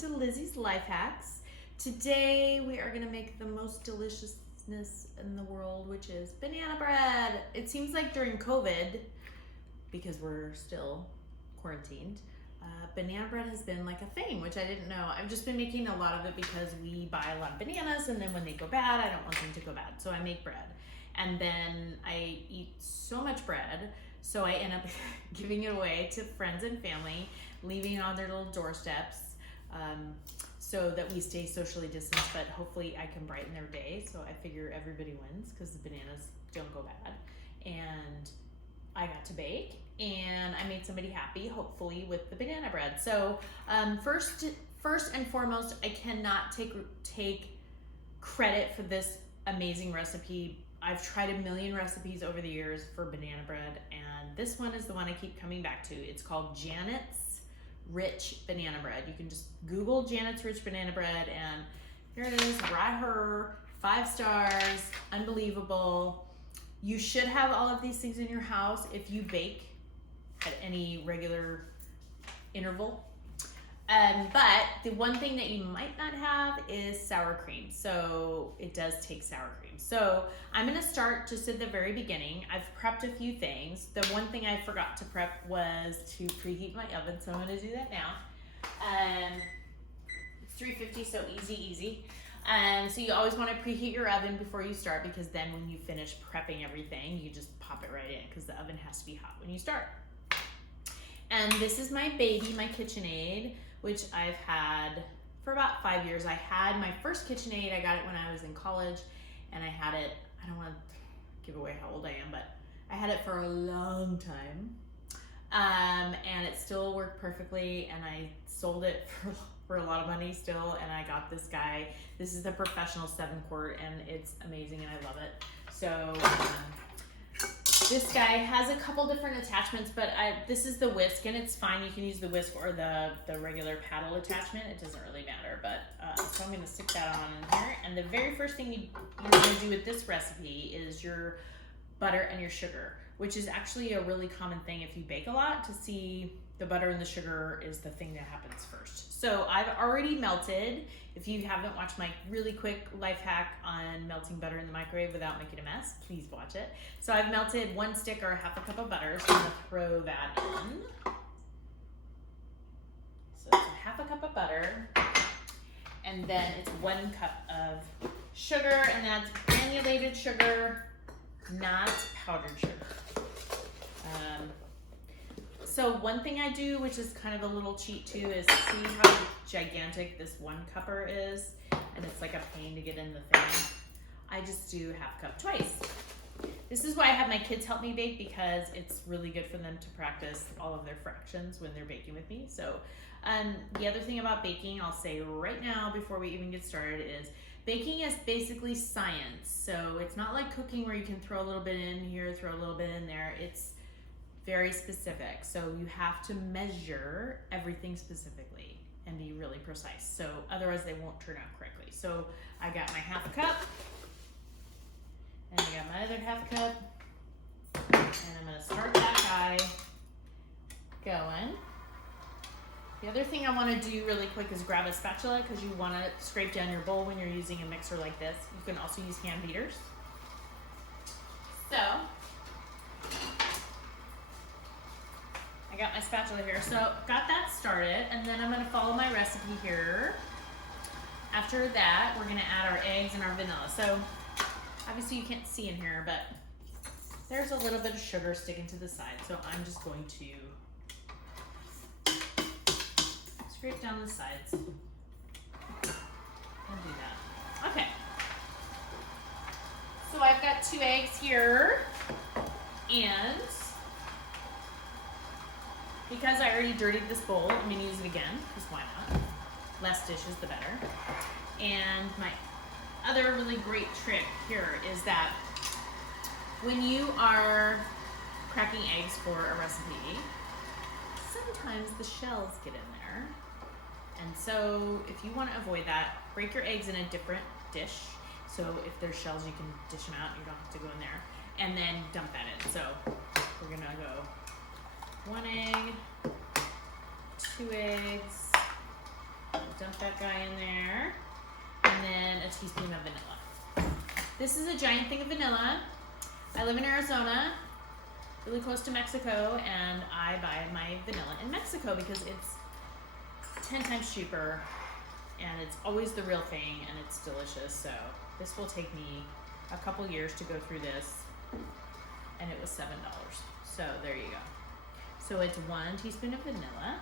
to Lizzy's Life Hacks. Today we are going to make the most deliciousness in the world, which is banana bread. It seems like during COVID, because we're still quarantined, banana bread has been like a thing, which I didn't know. I've just been making a lot of it because we buy a lot of bananas, and then when they go bad, I don't want them to go bad. So I make bread. And then I eat so much bread, so I end up giving it away to friends and family, leaving it on their little doorsteps, so that we stay socially distanced, but hopefully I can brighten their day. So I figure everybody wins because the bananas don't go bad. And I got to bake, and I made somebody happy, hopefully, with the banana bread. So first and foremost, I cannot take credit for this amazing recipe. I've tried a million recipes over the years for banana bread, and this one is the one I keep coming back to. It's called Janet's Rich Banana Bread. You can just Google Janet's Rich Banana Bread, and here it is, right here, 5 stars, unbelievable. You should have all of these things in your house if you bake at any regular interval. But the one thing that you might not have is sour cream. So it does take sour cream. So I'm gonna start just at the very beginning. I've prepped a few things. The one thing I forgot to prep was to preheat my oven, so I'm gonna do that now. It's 350, so easy. So you always wanna preheat your oven before you start, because then when you finish prepping everything, you just pop it right in, because the oven has to be hot when you start. And this is my baby, my KitchenAid, which I've had for about 5 years. I had my first KitchenAid, I got it when I was in college, and I had it, I don't want to give away how old I am, but I had it for a long time. And it still worked perfectly, and I sold it for a lot of money still, and I got this guy. This is the professional 7-quart, and it's amazing, and I love it. So, this guy has a couple different attachments, but this is the whisk, and it's fine. You can use the whisk or the regular paddle attachment. It doesn't really matter, but so I'm going to stick that on in here. And the very first thing you're going to do with this recipe is your butter and your sugar, which is actually a really common thing if you bake a lot, to see the butter and the sugar is the thing that happens first. So I've already melted. If you haven't watched my really quick life hack on melting butter in the microwave without making a mess, please watch it. So I've melted 1 stick or half a cup of butter, so I'm gonna throw that in. So it's half a cup of butter, and then it's 1 cup of sugar, and that's granulated sugar, not powdered sugar. So one thing I do, which is kind of a little cheat too, is see how gigantic this 1 cupper is, and it's like a pain to get in the thing. I just do half cup twice. This is why I have my kids help me bake, because it's really good for them to practice all of their fractions when they're baking with me. So the other thing about baking, I'll say right now before we even get started, is baking is basically science. So it's not like cooking where you can throw a little bit in here, throw a little bit in there. It's very specific. So you have to measure everything specifically and be really precise. So otherwise they won't turn out correctly. So I got my half cup, and I got my other half cup, and I'm gonna start that guy going. The other thing I wanna do really quick is grab a spatula, because you wanna scrape down your bowl when you're using a mixer like this. You can also use hand beaters. So, I got my spatula here, so got that started, and then I'm gonna follow my recipe here. After that, we're gonna add our eggs and our vanilla. So obviously you can't see in here, but there's a little bit of sugar sticking to the side, so I'm just going to scrape down the sides and do that. Okay, so I've got 2 eggs here, and because I already dirtied this bowl, I'm gonna use it again, because why not? Less dishes, the better. And my other really great trick here is that when you are cracking eggs for a recipe, sometimes the shells get in there. And so if you want to avoid that, break your eggs in a different dish. So if there's shells, you can dish them out, you don't have to go in there. And then dump that in. So we're gonna go 1 egg, 2 eggs, dump Dump that guy in there. And then a teaspoon of vanilla. This is a giant thing of vanilla. I live in Arizona, really close to Mexico, and I buy my vanilla in Mexico because it's 10 times cheaper, and it's always the real thing, and it's delicious. So this will take me a couple years to go through this, and it was $7. So there you go. So it's 1 teaspoon of vanilla.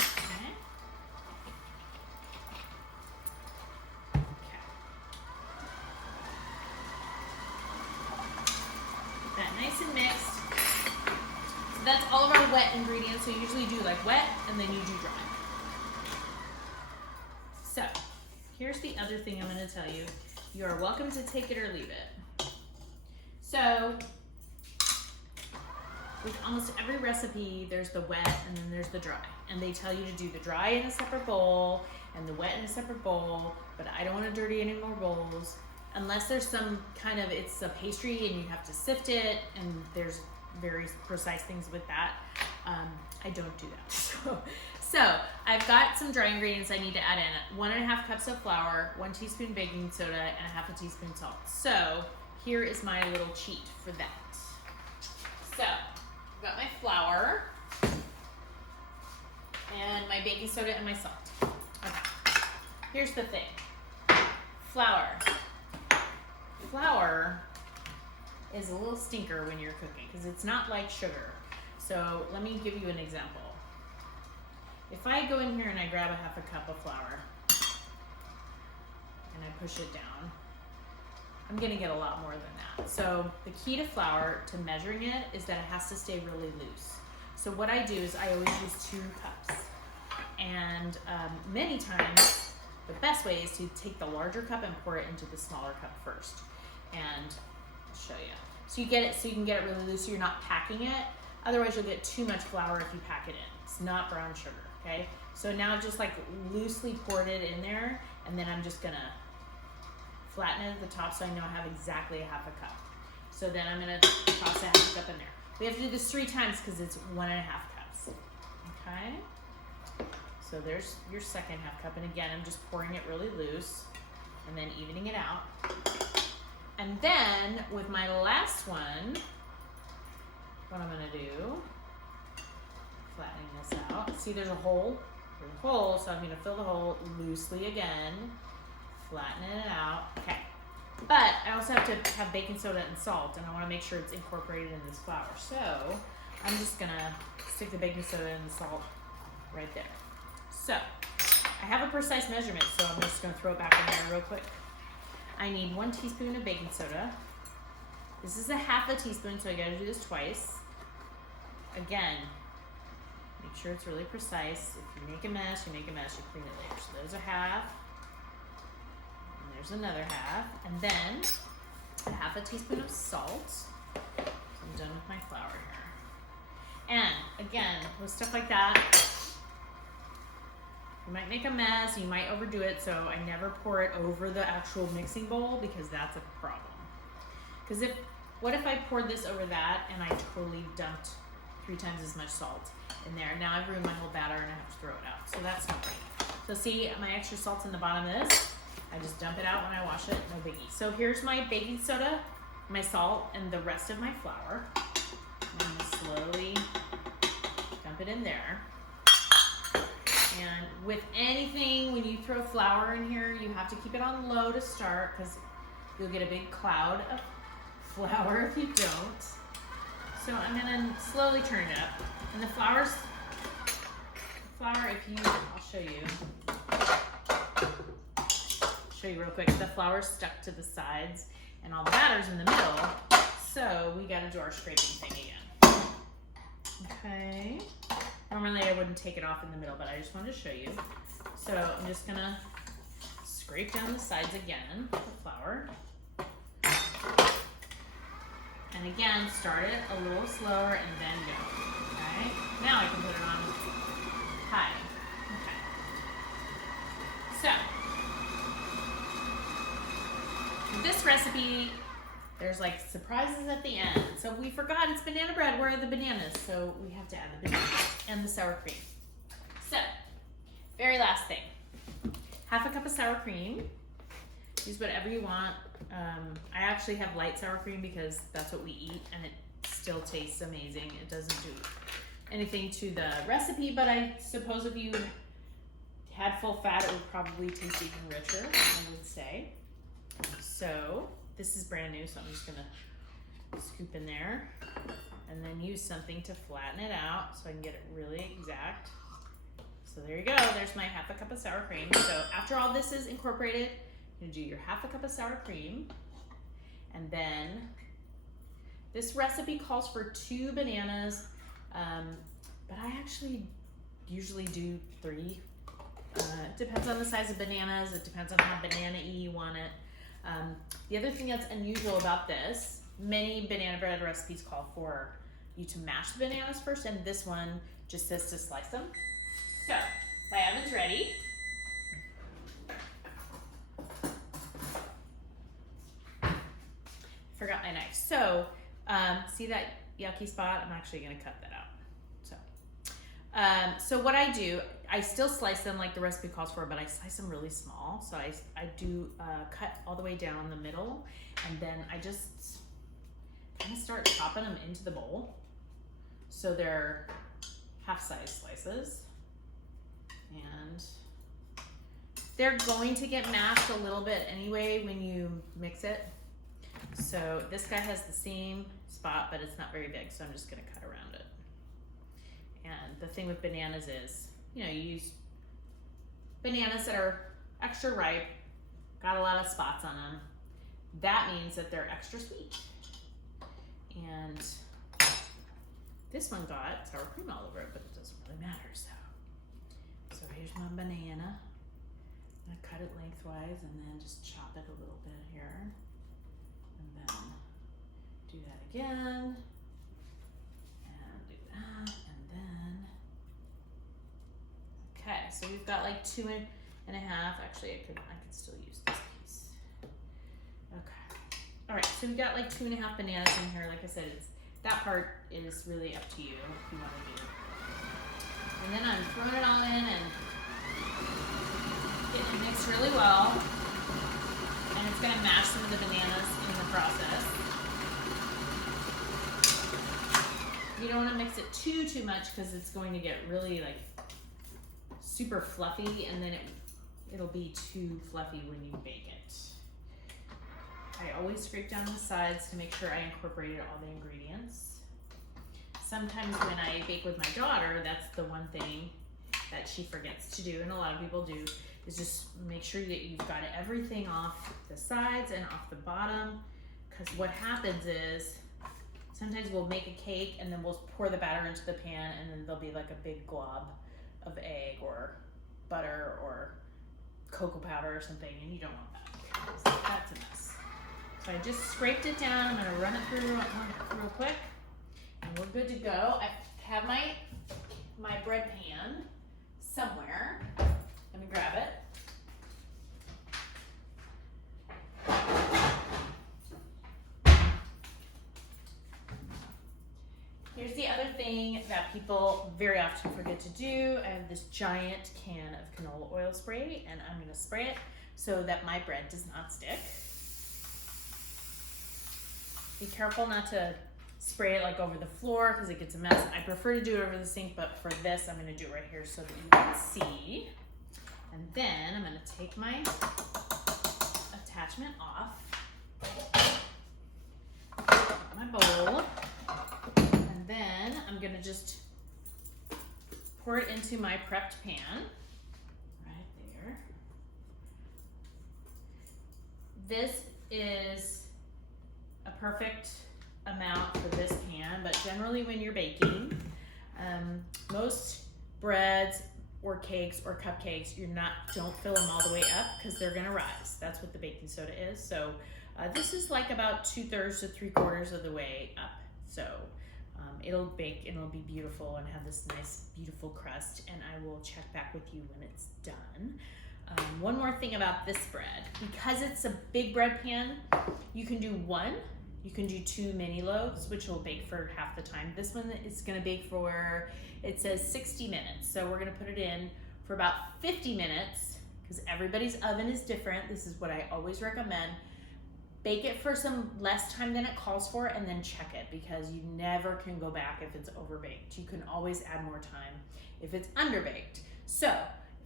Okay. Okay. Get that nice and mixed. So that's all of our wet ingredients. So you usually do like wet and then you do dry. So here's the other thing I'm going to tell you. You are welcome to take it or leave it. So with almost every recipe, there's the wet and then there's the dry. And they tell you to do the dry in a separate bowl and the wet in a separate bowl, but I don't want to dirty any more bowls unless there's some kind of, it's a pastry and you have to sift it, and there's very precise things with that. I don't do that. So I've got some dry ingredients I need to add in. 1.5 cups of flour, 1 teaspoon baking soda, and 1/2 teaspoon salt. So here is my little cheat for that. So I've got my flour and my baking soda and my salt. Okay. Here's the thing. Flour. Flour is a little stinker when you're cooking because it's not like sugar. So let me give you an example. If I go in here and I grab 1/2 cup of flour and I push it down, I'm gonna get a lot more than that. So the key to flour, to measuring it, is that it has to stay really loose. So what I do is I always use 2 cups. And many times, the best way is to take the larger cup and pour it into the smaller cup first. And I'll show you. So you get it, so you can get it really loose so you're not packing it. Otherwise you'll get too much flour if you pack it in. It's not brown sugar, okay? So now I've just like loosely poured it in there, and then I'm just gonna flatten it at the top so I know I have exactly 1/2 cup. So then I'm gonna toss 1/2 cup in there. We have to do this 3 times because it's 1.5 cups, okay? So there's your second 1/2 cup, and again, I'm just pouring it really loose and then evening it out. And then with my last one, what I'm gonna do, flattening this out. See, there's a hole. There's a hole, so I'm gonna fill the hole loosely again, flattening it out. Okay. But I also have to have baking soda and salt, and I wanna make sure it's incorporated in this flour. So I'm just gonna stick the baking soda and the salt right there. So I have a precise measurement, so I'm just gonna throw it back in there real quick. I need 1 teaspoon of baking soda. This is 1/2 teaspoon, so I gotta do this twice. Again, make sure it's really precise. If you make a mess, you make a mess, you clean it later. So there's 1/2, and there's another 1/2, and then 1/2 teaspoon of salt. So I'm done with my flour here. And again, with stuff like that, you might make a mess, you might overdo it, so I never pour it over the actual mixing bowl because that's a problem. Because what if I poured this over that and I totally dumped 3 times as much salt in there? Now I've ruined my whole batter and I have to throw it out. So that's no biggie. So see, my extra salt's in the bottom of this. I just dump it out when I wash it, no biggie. So here's my baking soda, my salt, and the rest of my flour. I'm gonna slowly dump it in there. And with anything, when you throw flour in here, you have to keep it on low to start because you'll get a big cloud of flour if you don't. So I'm gonna slowly turn it up. And the flour, if you, I'll show you. Show you real quick. The flour's stuck to the sides and all the batter's in the middle. So we gotta do our scraping thing again. Okay. Normally I wouldn't take it off in the middle, but I just wanted to show you. So I'm just gonna scrape down the sides again with the flour. And again, start it a little slower and then go, okay? Now I can put it on high, okay. So, with this recipe, there's like surprises at the end. So we forgot it's banana bread. Where are the bananas? So we have to add the bananas and the sour cream. So very last thing. Half a cup of sour cream. Use whatever you want. I actually have light sour cream because that's what we eat and it still tastes amazing. It doesn't do anything to the recipe, but I suppose if you had full fat, it would probably taste even richer, I would say. So this is brand new, so I'm just gonna scoop in there and then use something to flatten it out so I can get it really exact. So there you go, there's my half a cup of sour cream. So after all this is incorporated, you're gonna do your half a cup of sour cream, and then this recipe calls for 2 bananas, but I actually usually do 3. It depends on the size of bananas, it depends on how banana-y you want it. The other thing that's unusual about this, many banana bread recipes call for you to mash the bananas first, and this one just says to slice them. So, my oven's ready. Forgot my knife. So, see that yucky spot? I'm actually gonna cut that out. So what I do, I still slice them like the recipe calls for, but I slice them really small. So I do cut all the way down the middle, and then I just kind of start chopping them into the bowl. So they're half-size slices. And they're going to get mashed a little bit anyway when you mix it. So this guy has the same spot, but it's not very big, so I'm just gonna cut around it. And the thing with bananas is, you know, you use bananas that are extra ripe, got a lot of spots on them. That means that they're extra sweet. And this one got sour cream all over it, but it doesn't really matter, so here's my banana. I'm gonna cut it lengthwise and then just chop it a little bit here. And then do that again. And do that, and then, okay, so we've got like 2.5. Actually, I could still use this piece. Okay. All right, so we've got like 2.5 bananas in here. Like I said, that part is really up to you if you want to do. And then I'm throwing it all in and getting it mixed really well. And it's gonna mash some of the bananas in the process. You don't want to mix it too much because it's going to get really like super fluffy, and then it'll be too fluffy when you bake it. I always scrape down the sides to make sure I incorporated all the ingredients. Sometimes when I bake with my daughter, that's the one thing that she forgets to do, and a lot of people do, is just make sure that you've got everything off the sides and off the bottom, because what happens is sometimes we'll make a cake and then we'll pour the batter into the pan, and then there'll be like a big glob of egg or butter or cocoa powder or something, and you don't want that. So that's a mess. So I just scraped it down. I'm gonna run it through real quick, and we're good to go. I have my bread pan somewhere. Let me grab it. Here's the other thing that people very often forget to do. I have this giant can of canola oil spray, and I'm gonna spray it so that my bread does not stick. Be careful not to spray it like over the floor because it gets a mess. I prefer to do it over the sink, but for this, I'm gonna do it right here so that you can see. And then I'm gonna take my attachment off, my bowl, and then I'm gonna just pour it into my prepped pan, right there. This is a perfect amount for this pan, but generally when you're baking, most breads or cakes or cupcakes, don't fill them all the way up because they're gonna rise. That's what the baking soda is. So this is like about 2/3 to 3/4 of the way up. So it'll bake and it'll be beautiful and have this nice, beautiful crust, and I will check back with you when it's done. One more thing about this bread, because it's a big bread pan, you can do 1. You can do 2 mini loaves, which will bake for half the time. This one is gonna bake for, it says 60 minutes. So we're gonna put it in for about 50 minutes, because everybody's oven is different. This is what I always recommend. Bake it for some less time than it calls for, and then check it, because you never can go back if it's overbaked. You can always add more time if it's underbaked. So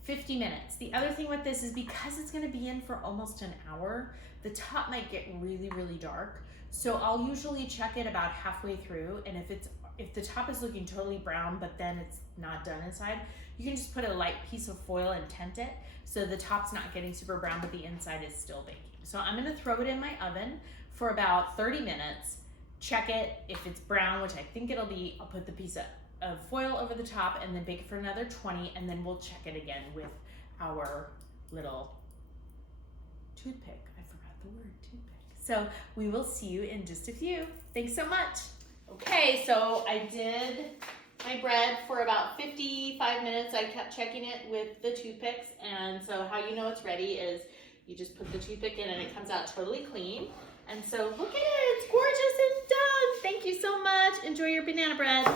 50 minutes. The other thing with this is because it's gonna be in for almost an hour, the top might get really, really dark. So I'll usually check it about halfway through, and if the top is looking totally brown, but then it's not done inside, you can just put a light piece of foil and tent it, so the top's not getting super brown, but the inside is still baking. So I'm gonna throw it in my oven for about 30 minutes, check it. If it's brown, which I think it'll be, I'll put the piece of foil over the top and then bake it for another 20, and then we'll check it again with our little toothpick. I forgot the word, toothpick. So we will see you in just a few. Thanks so much. Okay, so I did my bread for about 55 minutes. I kept checking it with the toothpicks, and so how you know it's ready is you just put the toothpick in and it comes out totally clean. And so look at it, it's gorgeous and done. Thank you so much. Enjoy your banana bread.